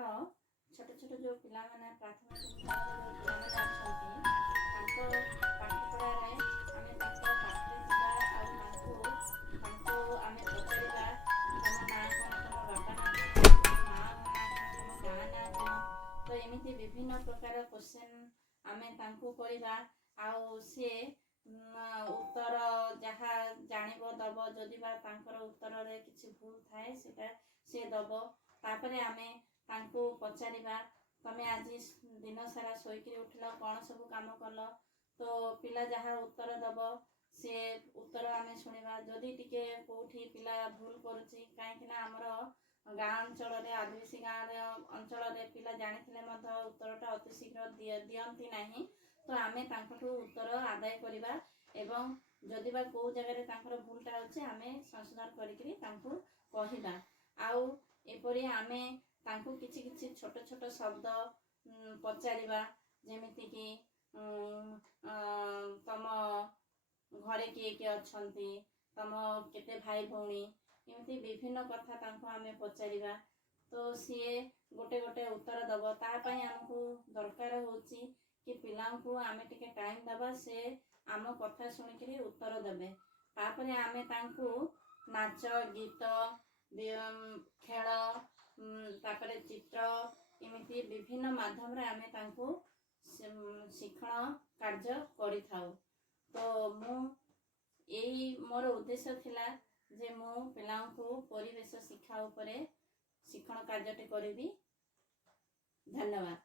ଆମର ଛୋଟ ଛୋଟ ଯେଉଁ ପିଲାମାନେ ପ୍ରାଥମିକ ବିଦ୍ୟାଳୟରେ ଯେଉଁ ପିଲାମାନେ ଅଛନ୍ତି ତାଙ୍କ ପାଠପଢ଼ାରେ ଆମେ ତାଙ୍କ ପାଖରେ ଯିବା ଆଉ ତାଙ୍କୁ ଆମେ ପଚାରିବା ତମ ନାଁ କ'ଣ, ତମ ବାପା ନାଁ କ'ଣ, ତମ ମାଆ ନାଁ କ'ଣ, ତମ ଗାଁ ନାଁ କ'ଣ। ତ ଏମିତି ବିଭିନ୍ନ ପ୍ରକାର କ୍ୱେଶ୍ଚନ୍ ଆମେ ତାଙ୍କୁ କରିବା ଆଉ ସିଏ ଉତ୍ତର ଯାହା ଜାଣିବ ଦବ। ଯଦି ବା ତାଙ୍କର ଉତ୍ତରରେ କିଛି ଭୁଲ ଥାଏ ସେଟା ସିଏ ଦବ। ତାପରେ ଆମେ ତାଙ୍କୁ ପଚାରିବା ତମେ ଆଜି ଦିନ ସାରା ଶୋଇକିରି ଉଠିଲ, କ'ଣ ସବୁ କାମ କଲ। ତ ପିଲା ଯାହା ଉତ୍ତର ଦବ ସିଏ ଉତ୍ତର ଆମେ ଶୁଣିବା। ଯଦି ଟିକେ କେଉଁଠି ପିଲା ଭୁଲ କରୁଛି, କାହିଁକି ନା ଆମର ଗାଁ ଅଞ୍ଚଳରେ ଆଦିବାସୀ ଗାଁର ଅଞ୍ଚଳରେ ପିଲା ଜାଣିଥିଲେ ମଧ୍ୟ ଉତ୍ତରଟା ଅତି ଶୀଘ୍ର ଦିଅନ୍ତି ନାହିଁ। ତ ଆମେ ତାଙ୍କଠୁ ଉତ୍ତର ଆଦାୟ କରିବା ଏବଂ ଯଦି ବା କେଉଁ ଜାଗାରେ ତାଙ୍କର ଭୁଲଟା ଅଛି ଆମେ ସଂଶୋଧନ କରିକିରି ତାଙ୍କୁ କହିବା। ଆଉ ଏପରି ଆମେ ତାଙ୍କୁ କିଛି କିଛି ଛୋଟ ଛୋଟ ଶବ୍ଦ ପଚାରିବା, ଯେମିତିକି ତମ ଘରେ କିଏ କିଏ ଅଛନ୍ତି, ତମ କେତେ ଭାଇ ଭଉଣୀ, ଏମିତି ବିଭିନ୍ନ କଥା ତାଙ୍କୁ ଆମେ ପଚାରିବା। ତ ସିଏ ଗୋଟେ ଗୋଟେ ଉତ୍ତର ଦେବ। ତା ପାଇଁ ଆମକୁ ଦରକାର ହେଉଛି କି ପିଲାଙ୍କୁ ଆମେ ଟିକେ ଟାଇମ୍ ଦେବା, ସେ ଆମ କଥା ଶୁଣିକିରି ଉତ୍ତର ଦେବେ। ତାପରେ ଆମେ ତାଙ୍କୁ ନାଚ ଗୀତ ଖେଳ ତାପରେ ଚିତ୍ର ଏମିତି ବିଭିନ୍ନ ମାଧ୍ୟମରେ ଆମେ ତାଙ୍କୁ ଶିକ୍ଷଣ କାର୍ଯ୍ୟ କରିଥାଉ। ତ ମୋର ଉଦ୍ଦେଶ୍ୟ ଥିଲା ଯେ ମୁଁ ପିଲାଙ୍କୁ ପରିବେଶ ଶିକ୍ଷା ଉପରେ ଶିକ୍ଷଣ କାର୍ଯ୍ୟଟି କରିବି। ଧନ୍ୟବାଦ।